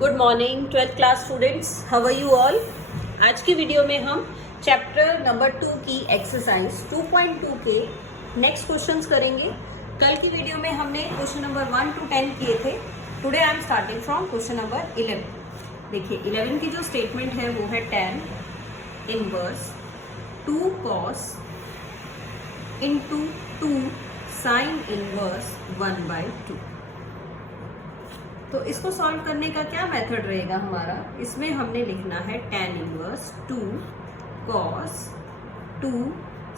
Good morning 12th class students, how are you all. आज की video में हम चैप्टर नंबर 2 की एक्सरसाइज 2.2 के नेक्स्ट क्वेश्चंस करेंगे। कल की वीडियो में हमने क्वेश्चन नंबर 1 to 10 किए थे। Today I am starting from question number 11। देखिए 11 की जो स्टेटमेंट है वो है tan inverse 2 cos into 2 sine inverse 1/2। तो इसको सॉल्व करने का क्या मेथड रहेगा हमारा, इसमें हमने लिखना है tan inverse 2 cos 2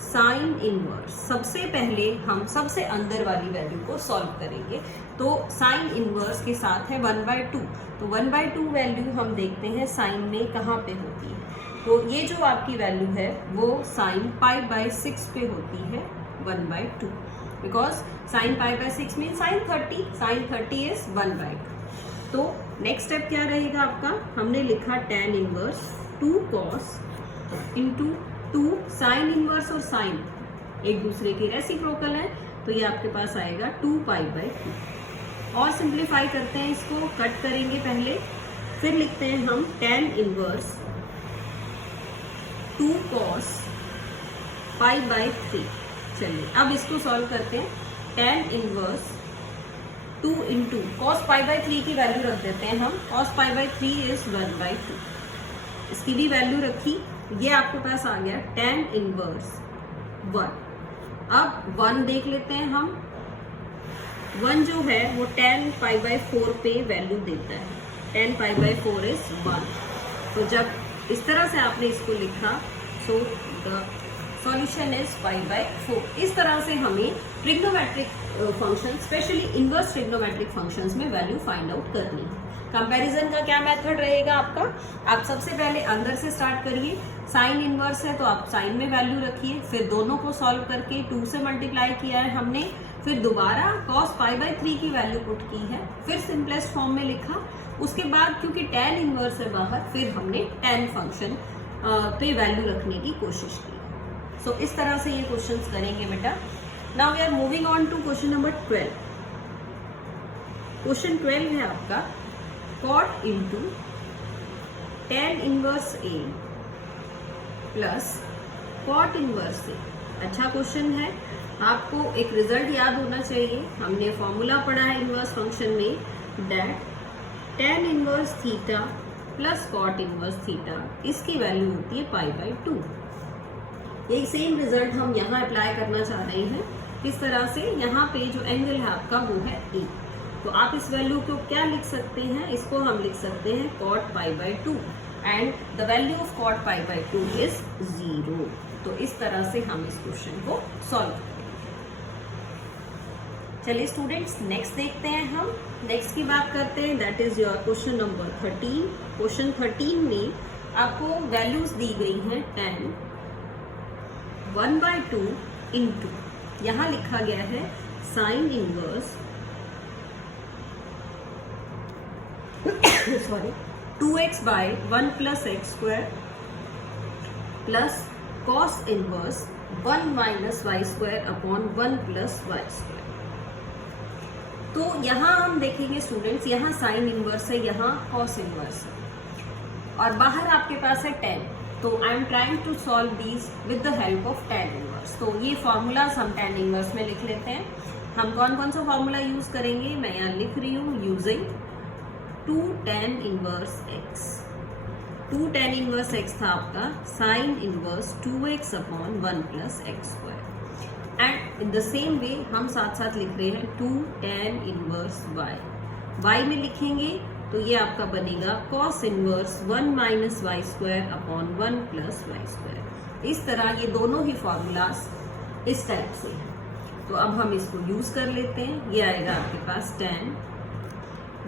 sine inverse. सबसे पहले हम सबसे अंदर वाली वैल्यू को सॉल्व करेंगे। तो साइन इनवर्स के साथ है 1/2, तो 1/2 वैल्यू हम देखते हैं साइन में कहाँ पे होती है। तो ये जो आपकी वैल्यू है वो साइन π/6 पे होती है 1/2, because sine π/6 mean sine 30 is 1/2। तो नेक्स्ट स्टेप क्या रहेगा आपका, हमने लिखा tan inverse 2 cos into 2 sign inverse, और साइन एक दूसरे के रेसिप्रोकल है तो ये आपके पास आएगा 2π/2। और सिंप्लीफाई करते हैं, इसको कट करेंगे पहले, फिर लिखते हैं हम tan इनवर्स 2 cos π/3। चलिए अब इसको सॉल्व करते हैं। tan इनवर्स 2 इंटू कॉस π/3 की वैल्यू रख देते हैं हम, कॉस π/3 इज 1/2। इसकी भी वैल्यू रखी, ये आपके पास आ गया tan इनवर्स 1। अब 1 देख लेते हैं हम, 1 जो है वो tan π/4 पे वैल्यू देता है, tan π/4 इज 1। तो जब इस तरह से आपने इसको लिखा, सो द सॉल्यूशन इज π/4। इस तरह से हमें trigonometric function, specially inverse trigonometric functions में वैल्यू फाइंड आउट करनी है। कंपैरिजन का क्या मेथड रहेगा आपका, आप सबसे पहले अंदर से स्टार्ट करिए। साइन इनवर्स है तो आप साइन में वैल्यू रखिए, फिर दोनों को सॉल्व करके 2 से मल्टीप्लाई किया है हमने, फिर दोबारा cos π/3 की वैल्यू पुट की है, फिर सिंपलेस्ट फॉर्म में लिखा। उसके बाद क्योंकि tan इनवर्स है बाहर, फिर हमने tan फंक्शन पे वैल्यू रखने की कोशिश की। सो इस तरह से ये क्वेश्चंस करेंगे बेटा। Now we are moving on to question number 12। Question 12 है आपका cot into tan inverse A plus cot inverse A। अच्छा क्वेश्चन है, आपको एक रिजल्ट याद होना चाहिए। हमने फॉर्मूला पढ़ा है इनवर्स फंक्शन में, that tan inverse theta plus cot inverse theta, इसकी वैल्यू होती है π/2। ये सेम रिजल्ट हम यहाँ अप्लाई करना चाह रहे हैं। इस तरह से यहाँ पे जो एंगल है आपका वो है A। तो आप इस वैल्यू को क्या लिख सकते हैं, इसको हम लिख सकते हैं cot π/2 and the value of cot π/2 is 0। तो इस तरह से हम इस क्वेश्चन को सॉल्व करेंगे। चलिए स्टूडेंट्स नेक्स्ट देखते हैं हम। नेक्स्ट की बात करते हैं, that is your question number 13। Question 13 में आपको वैल्यूज दी गई हैं tan 1/2 इंटू, यहाँ लिखा गया है sine inverse 2x/1 + x² plus cos inverse 1 - y² upon 1 + y²। तो यहाँ हम देखेंगे स्टूडेंट्स, यहाँ साइन इनवर्स है, यहाँ cos इनवर्स है, और बाहर आपके पास है tan। तो I am trying to solve these with the help of tan inverse. तो ये फॉर्मूलाज हम tan इनवर्स में लिख लेते हैं। हम कौन कौन सा फॉर्मूला यूज करेंगे, मैं यहाँ लिख रही हूँ, using 2 tan inverse x। 2 tan inverse x था आपका sine inverse 2x upon 1 + x²। And in the same way हम साथ साथ लिख रहे हैं 2 tan इनवर्स y। y में लिखेंगे तो ये आपका बनेगा cos inverse 1 - y² upon 1 + y²। इस तरह ये दोनों ही फॉर्मूलाज इस टाइप से हैं। तो अब हम इसको यूज कर लेते हैं। ये आएगा आपके पास tan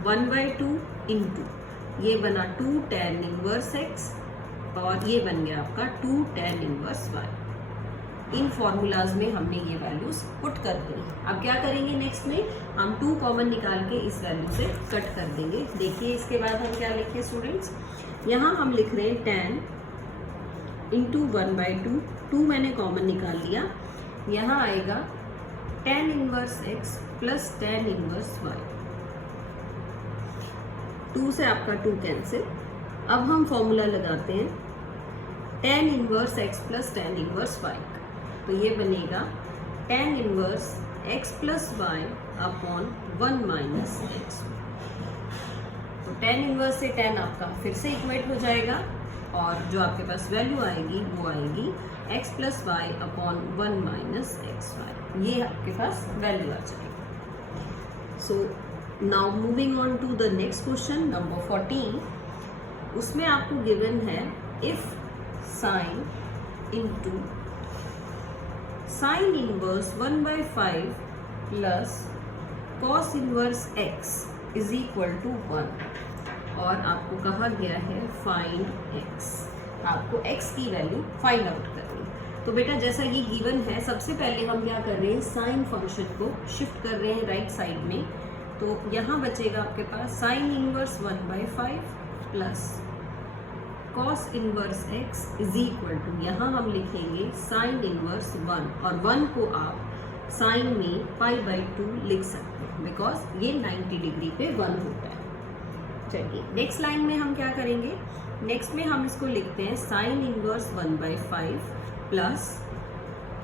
1/2 इंटू, ये बना 2 tan इनवर्स x, और ये बन गया आपका 2 tan इनवर्स y। इन फॉर्मूलाज में हमने ये वैल्यूज पुट कर दी। अब क्या करेंगे नेक्स्ट में, हम 2 कॉमन निकाल के इस वैल्यू से कट कर देंगे। देखिए इसके बाद हम क्या लिखे स्टूडेंट्स, यहाँ हम लिख रहे हैं tan इंटू 1/2, 2 मैंने कॉमन निकाल लिया, यहाँ आएगा tan inverse x plus tan inverse y। 2 से आपका 2 कैंसिल। अब हम फॉर्मूला लगाते हैं tan inverse x plus tan inverse y। तो ये बनेगा tan inverse x plus Y upon 1 minus X. तो tan इनवर्स से tan आपका फिर से इक्वेट हो जाएगा और जो आपके पास वैल्यू आएगी वो आएगी x plus Y upon 1 minus x y. ये आपके पास वैल्यू आ जाएगी। So now moving on to the next question number 14। उसमें आपको गिवन है if sine into sine inverse 1/5 plus cos inverse x is equal to 1 और आपको कहा गया है फाइंड x। आपको x की वैल्यू फाइंड आउट करनी। तो बेटा जैसा ये गिवन है, सबसे पहले हम क्या कर रहे हैं, साइन फंक्शन को शिफ्ट कर रहे हैं राइट साइड में। तो यहाँ बचेगा आपके पास sine inverse 1/5 plus cos inverse x is equal to, यहाँ हम लिखेंगे साइन इनवर्स 1 और 1 को आप साइन में π/2 लिख सकते हैं बिकॉज ये 90 डिग्री पे 1 होता है। चलिए नेक्स्ट लाइन में हम क्या करेंगे, नेक्स्ट में हम इसको लिखते हैं sine inverse 1/5 plus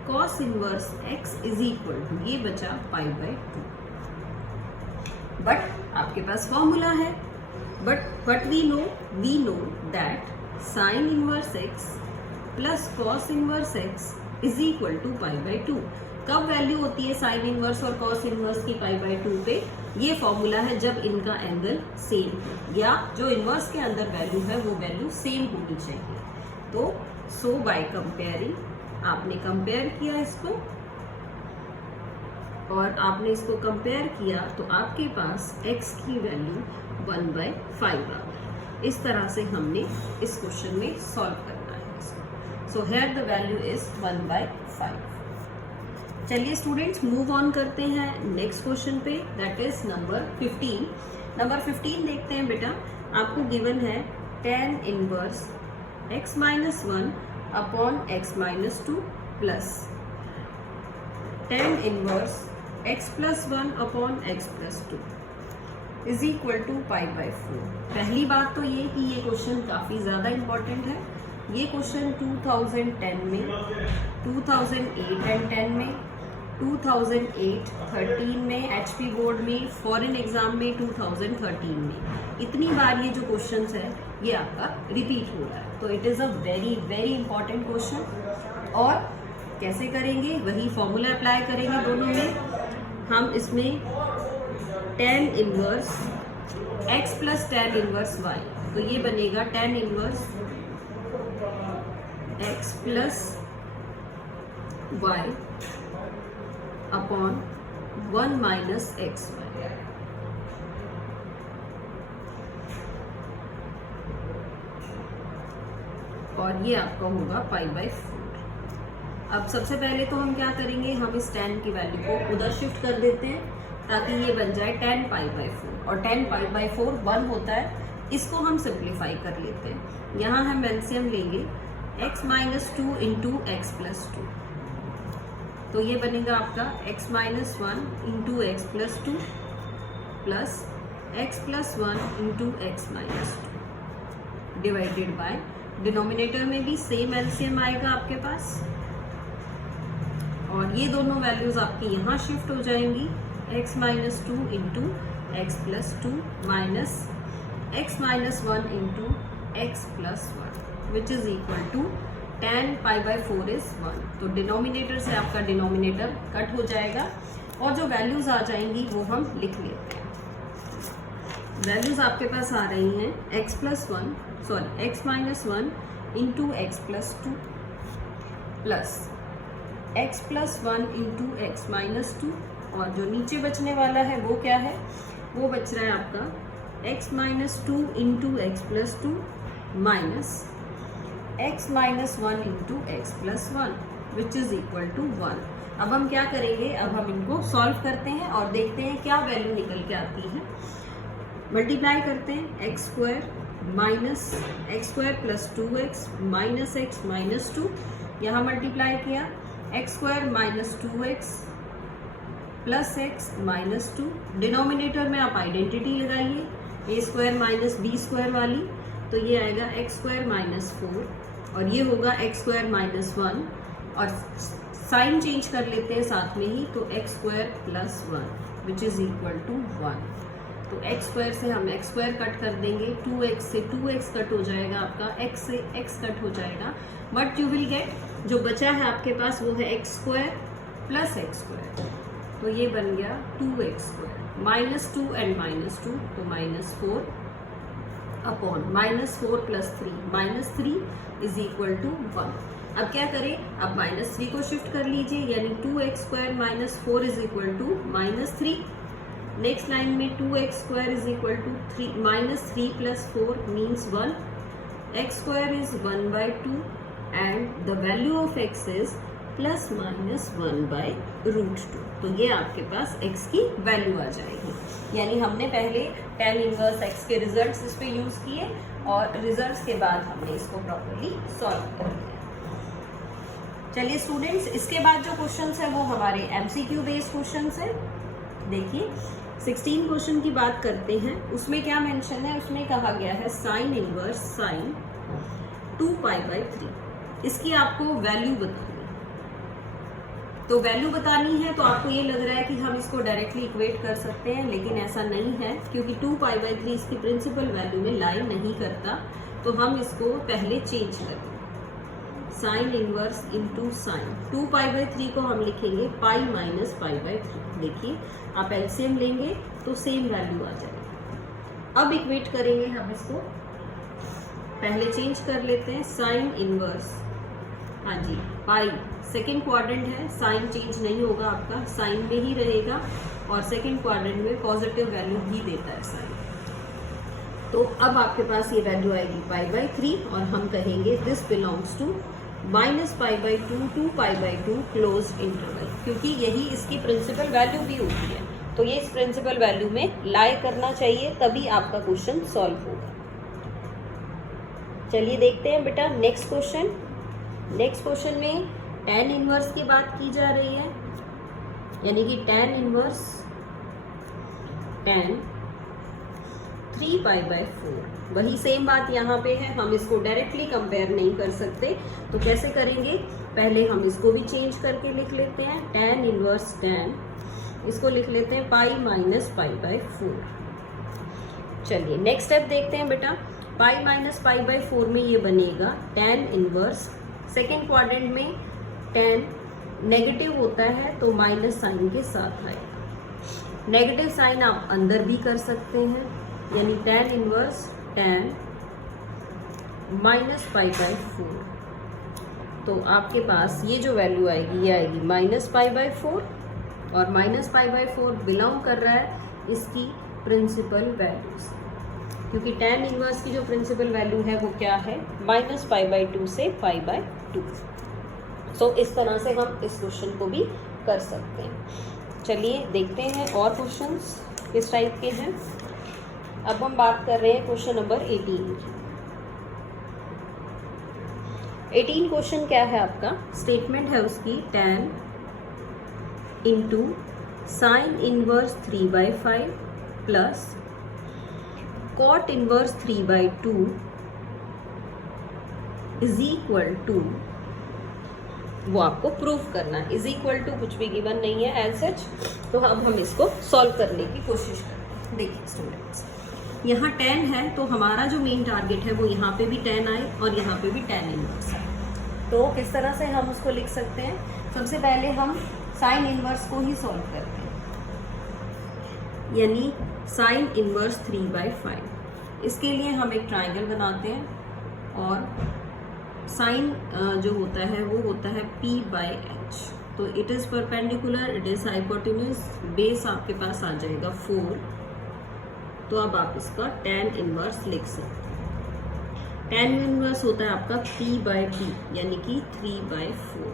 cos inverse x is equal to, ये बचा π/2। बट आपके पास फॉर्मूला है, but we know that sine inverse x plus cos inverse x is equal to π/2। कब वैल्यू होती है साइन इनवर्स और कॉस इनवर्स की π/2 पे, ये फॉर्मूला है जब इनका एंगल सेम हो या जो इनवर्स के अंदर वैल्यू है वो वैल्यू सेम होनी चाहिए। तो सो बाय कंपेयरिंग आपने कंपेयर किया इसको और आपने इसको कंपेयर किया तो आपके पास x की वैल्यू 1/5 आ गई। इस तरह से हमने इस क्वेश्चन में सॉल्व करना है इसको। So here the value is 1/5। चलिए स्टूडेंट्स मूव ऑन करते हैं नेक्स्ट क्वेश्चन पे, दैट इज नंबर 15। नंबर 15 देखते हैं बेटा। आपको गिवन है tan inverse x minus 1 upon x minus 2 plus tan inverse x plus 1 upon x plus 2 is equal to π/4। पहली बात तो ये कि ये क्वेश्चन काफ़ी ज़्यादा इम्पॉर्टेंट है। ये क्वेश्चन 2010 में, 2008 एंड 10 में, 2008 13 में HP बोर्ड में, फॉरेन एग्जाम में 2013 में, इतनी बार ये जो क्वेश्चंस है ये आपका रिपीट हो रहा है। तो it is a very very important question. और कैसे करेंगे, वही फॉर्मूला अप्लाई करेंगे दोनों में। हम इसमें tan inverse x plus tan inverse y, तो ये बनेगा tan inverse x plus y upon 1 minus x y. और ये आपका होगा π/4। अब सबसे पहले तो हम क्या करेंगे, हम इस tan की वैल्यू को उधर शिफ्ट कर देते हैं ताकि ये बन जाए tan π/4 और tan π/4 1 होता है। इसको हम सिंप्लीफाई कर लेते हैं। यहाँ हम एलसीएम लेंगे x minus 2 into x plus 2, तो ये बनेगा आपका x minus 1 into x plus 2 plus x plus 1 into x minus 2 divided by, denominator में भी सेम एलसीएम आएगा आपके पास और ये दोनों वैल्यूज आपकी यहाँ शिफ्ट हो जाएंगी। x minus 2 into x plus 2 minus x minus 1 into x plus 1 which is equal to tan π/4 is 1। तो डिनोमिनेटर से आपका डिनोमिनेटर कट हो जाएगा और जो वैल्यूज आ जाएंगी वो हम लिख लेते हैं। वैल्यूज आपके पास आ रही हैं x minus 1 into x plus 2 plus x plus 1 into x minus 2 और जो नीचे बचने वाला है वो क्या है, वो बच रहा है आपका x minus 2 into x plus 2 minus x minus 1 into x plus 1 which is equal to 1। अब हम क्या करेंगे, अब हम इनको सॉल्व करते हैं और देखते हैं क्या वैल्यू निकल के आती है। मल्टीप्लाई करते हैं x square plus 2x minus x minus 2, यहाँ मल्टीप्लाई किया x square minus 2x plus x minus 2। Denominator में आप आइडेंटिटी लगाइए, ए स्क्वायर माइनस बी स्क्वायर वाली, तो ये आएगा एक्स स्क्वायर माइनस 4 और ये होगा एक्स स्क्वायर माइनस 1 और साइन चेंज कर लेते हैं साथ में ही, तो x square plus 1 which is equal to 1। तो एक्स स्क्वायर से हम एक्स स्क्वायर कट कर देंगे, 2x से 2x कट हो जाएगा आपका, x से x कट हो जाएगा, बट यू विल गेट जो बचा है आपके पास वो है x square plus x square, तो ये बन गया 2x square minus 2 and minus 2, तो minus 4 upon minus 4 plus 3 minus 3 is equal to 1। अब क्या करें, अब माइनस 3 को शिफ्ट कर लीजिए, यानी 2x square minus 4 is equal to minus 3। Next line में 2x square is equal to 3 minus 3 plus 4 means 1, x square is 1 by 2 and the value of x is plus minus 1 by root 2। तो ये आपके पास x की value आ जाएगी। यानी हमने पहले tan इनवर्स x के रिजल्ट्स इस पे यूज किए और रिजल्ट्स के बाद हमने इसको प्रॉपर्ली सॉल्व कर लिया। चलिए स्टूडेंट्स, इसके बाद जो क्वेश्चंस है वो हमारे MCQ बेस्ड क्वेश्चंस है। देखिए 16 क्वेश्चन की बात करते हैं, उसमें क्या मेंशन है, उसमें कहा गया है sine inverse sine 2 pi by 3, इसकी आपको वैल्यू बतानी है। तो वैल्यू बतानी है तो आपको ये लग रहा है कि हम इसको डायरेक्टली इक्वेट कर सकते हैं, लेकिन ऐसा नहीं है, क्योंकि 2 पाई बाई 3 इसकी प्रिंसिपल वैल्यू में लाई नहीं करता, तो हम इसको पहले चेंज करेंगे। Sine inverse into sine 2 pi by 3 को हम लिखेंगे पाई माइनस पाई बाई 3। देखिए आप एलसीएम लेंगे तो सेम वैल्यू आ जाएगी। अब इक्वेट करेंगे हम इसको, पहले चेंज कर लेते हैं साइन इनवर्स, हाँ जी पाई सेकेंड क्वाड्रेंट है, साइन चेंज नहीं होगा आपका, साइन में ही रहेगा और सेकेंड क्वाड्रेंट में पॉजिटिव वैल्यू भी देता है साइन। तो अब आपके पास ये वैल्यू आएगी पाई बाई 3 और हम कहेंगे this belongs to minus pi by 2 2 pi by 2 closed interval, क्योंकि यही इसकी प्रिंसिपल वैल्यू भी होती है, तो ये इस प्रिंसिपल वैल्यू में लाई करना चाहिए, तभी आपका क्वेश्चन सॉल्व होगा। चलिए देखते हैं बेटा नेक्स्ट क्वेश्चन। नेक्स्ट क्वेश्चन में tan इनवर्स की बात की जा रही है, यानी कि tan inverse tan 3 pi by 4, वही सेम बात यहाँ पे है, हम इसको डायरेक्टली कंपेयर नहीं कर सकते, तो कैसे करेंगे, पहले हम इसको भी चेंज करके लिख लेते हैं, tan इनवर्स tan, इसको लिख लेते हैं पाई माइनस पाई बाई 4। चलिए नेक्स्ट स्टेप देखते हैं बेटा, पाई माइनस पाई बाई 4 में ये बनेगा tan इनवर्स, सेकेंड क्वाड्रेंट में tan नेगेटिव होता है तो माइनस साइन के साथ आएगा, नेगेटिव साइन आप अंदर भी कर सकते हैं, यानी tan inverse tan minus pi by 4, तो आपके पास ये जो वैल्यू आएगी ये आएगी माइनस पाई बाई 4 और माइनस पाई बाई 4 बिलोंग कर रहा है इसकी प्रिंसिपल वैल्यूज, क्योंकि tan इनवर्स की जो प्रिंसिपल वैल्यू है वो क्या है, माइनस पाई बाई 2 से पाई बाई 2। सो इस तरह से हम इस क्वेश्चन को भी कर सकते हैं। चलिए देखते हैं और क्वेश्चंस किस टाइप के हैं। अब हम बात कर रहे हैं क्वेश्चन नंबर 18 की। 18 क्वेश्चन क्या है आपका, स्टेटमेंट है उसकी tan into sine inverse 3 by 5 plus cot inverse 3 by 2 is equal to, वो आपको प्रूफ करना है, इज इक्वल टू कुछ भी गिवन नहीं है एज सच, तो अब हम इसको सॉल्व करने की कोशिश करते हैं। देखिए स्टूडेंट्स, यहाँ tan है तो हमारा जो मेन टारगेट है वो यहाँ पे भी tan आए और यहाँ पे भी tan इनवर्स आए, तो किस तरह से हम उसको लिख सकते हैं, सबसे पहले हम साइन इनवर्स को ही सॉल्व करते हैं, यानी साइन इनवर्स 3 बाई 5। इसके लिए हम एक ट्राइंगल बनाते हैं और साइन जो होता है वो होता है P बाई H, तो it is perpendicular, it is hypotenuse, base आपके पास आ जाएगा 4, तो अब आप इसका tan इनवर्स लिख सकते हैं। tan इनवर्स होता है आपका P बाई T, यानी कि 3 बाई 4,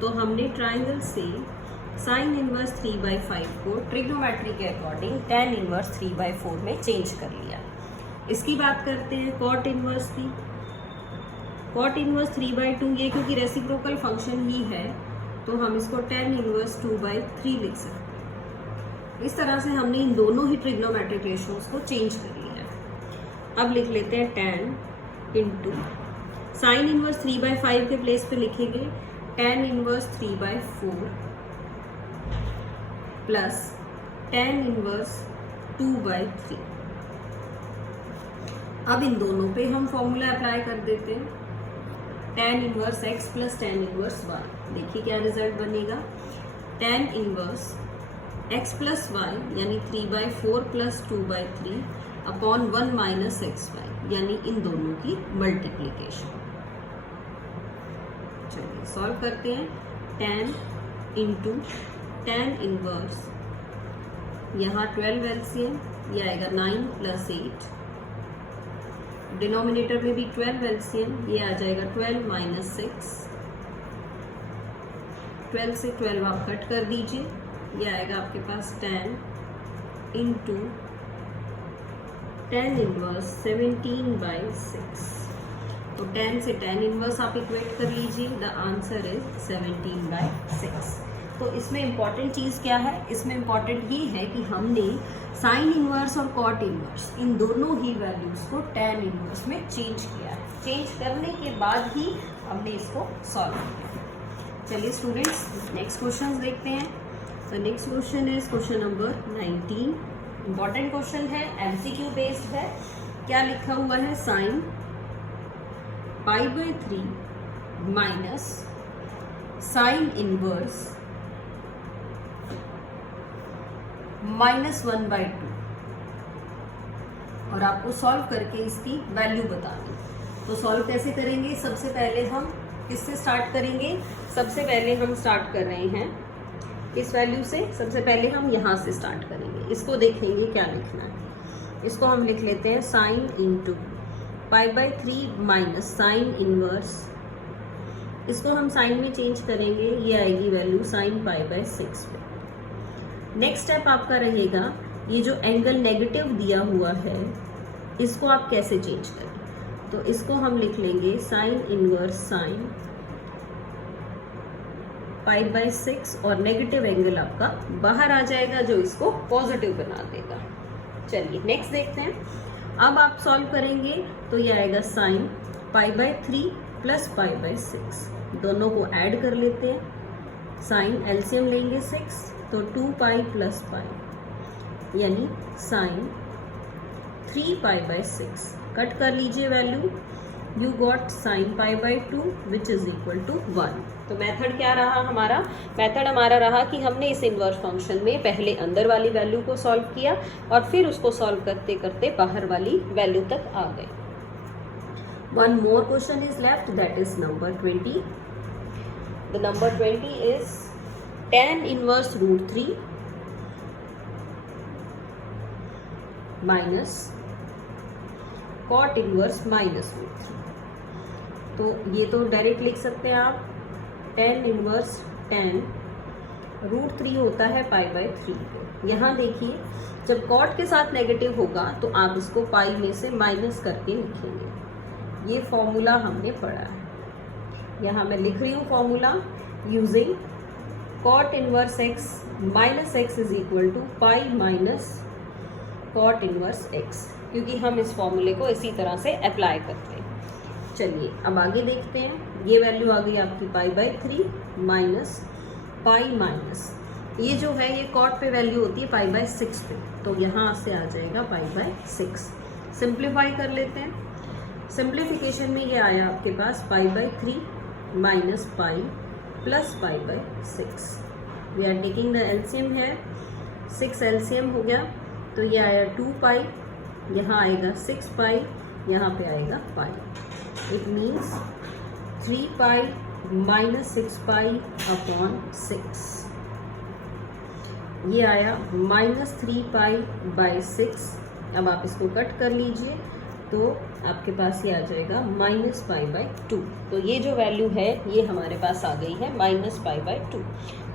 तो हमने ट्राइंगल से साइन इनवर्स 3 बाई 5 को ट्रिग्नोमेट्री के अकॉर्डिंग tan इनवर्स 3 बाई 4 में चेंज कर लिया। इसकी बात करते हैं कॉट इनवर्स की, कॉट इनवर्स 3 बाई 2, ये क्योंकि रेसिप्रोकल फंक्शन ही है तो हम इसको tan इनवर्स 2 बाई 3 लिख सकते हैं। इस तरह से हमने इन दोनों ही ट्रिग्नोमेट्रिक रेशियोज को चेंज कर लिया है। अब लिख लेते हैं tan इंटू साइन इनवर्स 3/5 के प्लेस पे लिखेंगे tan inverse 3/4 plus tan inverse 2/3। अब इन दोनों पे हम फॉर्मूला अप्लाई कर देते हैं, tan inverse x plus tan inverse y। देखिए क्या रिजल्ट बनेगा, tan inverse x plus y यानी 3/4 प्लस 2/3 अपॉन 1 माइनस एक्स वाई, यानी इन दोनों की मल्टीप्लीकेशन। चलिए सॉल्व करते हैं। tan इंटू tan इनवर्स, यहाँ 12 एलसीएम, ये आएगा 9 प्लस 8, डिनोमिनेटर में भी 12 एलसीएम, ये आ जाएगा 12 माइनस 6, 12 से 12 आप कट कर दीजिए, ये आएगा आपके पास tan इंटू tan इनवर्स 17/6। तो tan से tan इनवर्स आप इक्वेट कर लीजिए, द आंसर इज 17/6। तो इसमें इम्पॉर्टेंट चीज़ क्या है, इसमें इम्पॉर्टेंट ये है कि हमने साइन इनवर्स और कॉट इनवर्स इन दोनों ही वैल्यूज़ को tan इनवर्स में चेंज किया है। चेंज करने के बाद ही हमने इसको सॉल्व किया। चलिए स्टूडेंट्स नेक्स्ट क्वेश्चन देखते हैं। तो next question is question number 19। Important question है, एमसीक्यू बेस्ड है। क्या लिखा हुआ है, साइन π/3 माइनस साइन इनवर्स -1/2, और आपको सॉल्व करके इसकी वैल्यू बतानी। तो सॉल्व कैसे करेंगे, सबसे पहले हम किससे स्टार्ट करेंगे, सबसे पहले हम स्टार्ट कर रहे हैं इस वैल्यू से, सबसे पहले हम यहाँ से स्टार्ट करेंगे। इसको देखेंगे क्या लिखना है, इसको हम लिख लेते हैं sine into π/3 minus sine inverse, इसको हम साइन में चेंज करेंगे, ये आएगी वैल्यू साइन π/6 पे। नेक्स्ट स्टेप आपका रहेगा, ये जो एंगल नेगेटिव दिया हुआ है इसको आप कैसे चेंज करें, तो इसको हम लिख लेंगे साइन इनवर्स साइन π/6, और नेगेटिव एंगल आपका बाहर आ जाएगा जो इसको पॉजिटिव बना देगा। चलिए नेक्स्ट देखते हैं। अब आप सॉल्व करेंगे तो ये आएगा साइन π/3 प्लस π/6, दोनों को ऐड कर लेते हैं, साइन एलसीएम लेंगे 6, तो 2π प्लस पाई यानी साइन 3π/6, कट कर लीजिए value, you got sine π/2 which is equal to 1। तो मेथड क्या रहा हमारा, मेथड हमारा रहा कि हमने इस इनवर्स फंक्शन में पहले अंदर वाली वैल्यू को सॉल्व किया और फिर उसको सॉल्व करते करते बाहर वाली वैल्यू तक आ गए। One more question is left, that is number 20। The number 20 is tan inverse √3 minus cot inverse -√3। तो ये तो डायरेक्ट लिख सकते हैं आप, tan इनवर्स tan √3 होता है π/3 पे। यहाँ देखिए जब कॉट के साथ नेगेटिव होगा तो आप इसको पाई में से माइनस करके लिखेंगे। ये फॉर्मूला हमने पढ़ा है, यहाँ मैं लिख रही हूँ formula using cot inverse x minus x is equal to pi minus cot inverse x, क्योंकि हम इस फॉर्मूले को इसी तरह से अप्लाई करते हैं। चलिए अब आगे देखते हैं। ये वैल्यू आ गई आपकी π/3 माइनस पाई माइनस, ये जो है ये कॉट पे वैल्यू होती है π/6 पे, तो यहाँ से आ जाएगा π/6। सिंप्लीफाई कर लेते हैं, सिंप्लीफिकेशन में ये आया आपके पास π/3 minus pi plus π/6। We are taking the LCM है, 6 एलसीएम हो गया, तो ये आया 2π, यहाँ आएगा 6π, यहाँ पे आएगा पाई। इट मीन्स 3π माइनस 6π अपॉन 6, ये आया -3π/6। अब आप इसको कट कर लीजिए तो आपके पास ये आ जाएगा -π/2। तो ये जो वैल्यू है ये हमारे पास आ गई है -π/2।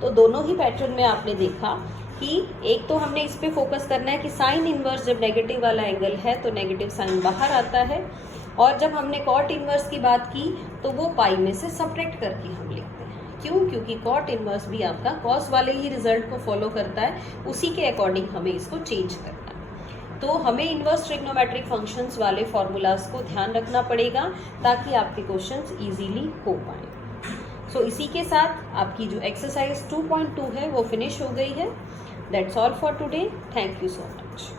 तो दोनों ही पैटर्न में आपने देखा कि एक तो हमने इस पे फोकस करना है कि साइन इनवर्स जब नेगेटिव वाला एंगल है तो नेगेटिव साइन बाहर आता है, और जब हमने कॉट इनवर्स की बात की तो वो पाई में से सब्ट्रैक्ट करके हम लिखते हैं। क्यों? क्योंकि कॉट इनवर्स भी आपका कॉस वाले ही रिजल्ट को फॉलो करता है, उसी के अकॉर्डिंग हमें इसको चेंज करना है। तो हमें इन्वर्स ट्रिग्नोमेट्रिक फंक्शंस वाले फॉर्मूलाज को ध्यान रखना पड़ेगा ताकि आपके क्वेश्चंस इजीली हो पाए। सो इसी के साथ आपकी जो एक्सरसाइज 2.2 है वो फिनिश हो गई है। That's all for today. Thank you so much.